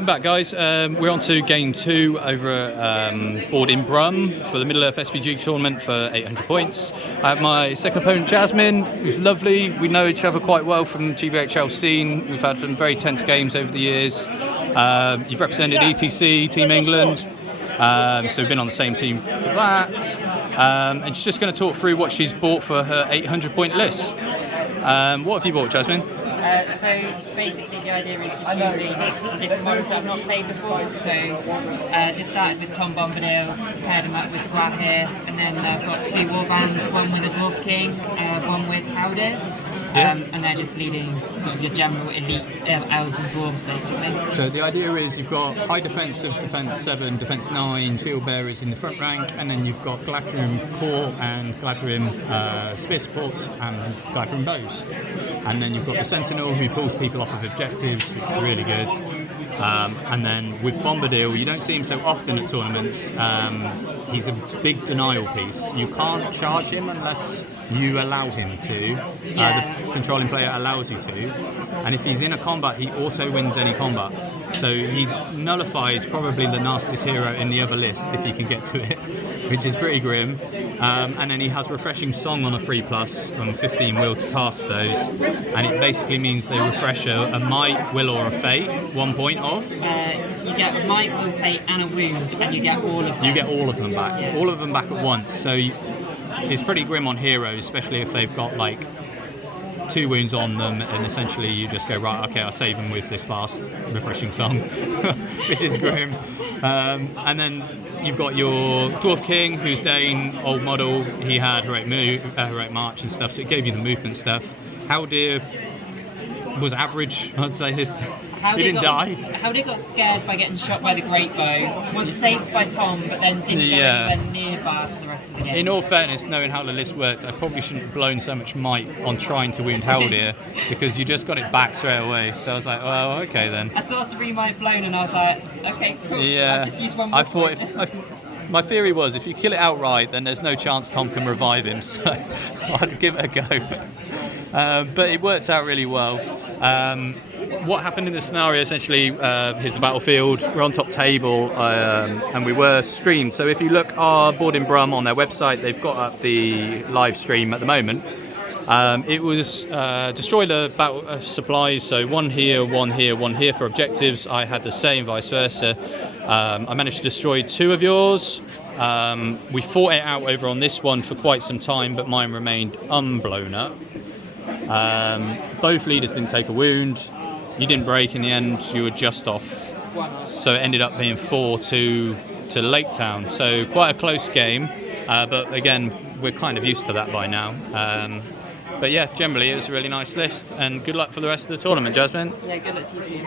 Welcome back, guys. We're on to game 2 over at board in Brum for the Middle Earth SBG tournament for 800 points. I have my second opponent, Jasmine, who's lovely. We know each other quite well from GBHL scene. We've had some very tense games over the years. You've represented ETC, Team England, so we've been on the same team for that. And she's just going to talk through what she's bought for her 800 point list. What have you bought, Jasmine? So basically the idea is just using some different models that I've not played before. So just started with Tom Bombadil, paired them up with Grahir, and then I've got 2 warbands, one with a Dwarf King, one with Howder. And they're just leading sort of your general elite elves and dwarves basically. So the idea is you've got high defence of defence 7, defence 9, shield bearers in the front rank, and then you've got Gladrim core and Gladrim spear supports and Gladrim bows. And then you've got the Sentinel who pulls people off of objectives, which is really good. And then with Bombadil, you don't see him so often at tournaments. He's a big denial piece. You can't charge him unless you allow him to. The controlling player allows you to. And if he's in a combat, he auto wins any combat. So he nullifies probably the nastiest hero in the other list if you can get to it, which is pretty grim. And then he has Refreshing Song on a 3+ on 15 will to cast those. And it basically means they refresh a Might, Will or a Fate, 1 point off. You get a Might, Will, Fate and a Wound, and you get all of them. You get all of them back. Yeah. All of them back at once. So it's pretty grim on heroes, especially if they've got like 2 wounds on them, and essentially you just go, right, okay, I'll save them with this last Refreshing Song, which is grim. And then you've got your Dwarf King, who's Dane, old model. He had Heroic March and stuff, so it gave you the movement stuff. Howdir was average, I'd say. He didn't die. Howdy got scared by getting shot by the Great Bow, was saved by Tom, but then didn't go anywhere near bar for the rest of the game. In all fairness, knowing how the list works, I probably shouldn't have blown so much might on trying to wound Howdir because you just got it back straight away. So I was like, well, okay then. I saw 3 might blown and I was like, okay, cool. Yeah. I'll just use 1 more. I thought my theory was if you kill it outright, then there's no chance Tom can revive him. So I'd give it a go. But it worked out really well. What happened in the scenario, essentially, here's the battlefield, we're on top table, and we were streamed. So if you look our board in Brum on their website, they've got up the live stream at the moment. It was destroy the battle supplies, so 1 here, 1 here, 1 here for objectives. I had the same, vice versa. I managed to destroy 2 of yours. We fought it out over on this one for quite some time, but mine remained unblown up. Both leaders didn't take a wound. You didn't break in the end, you were just off. So it ended up being 4-2 to Lake Town. So quite a close game, but again, we're kind of used to that by now. But yeah, generally it was a really nice list, and good luck for the rest of the tournament, Jasmine. Yeah, good luck to you too.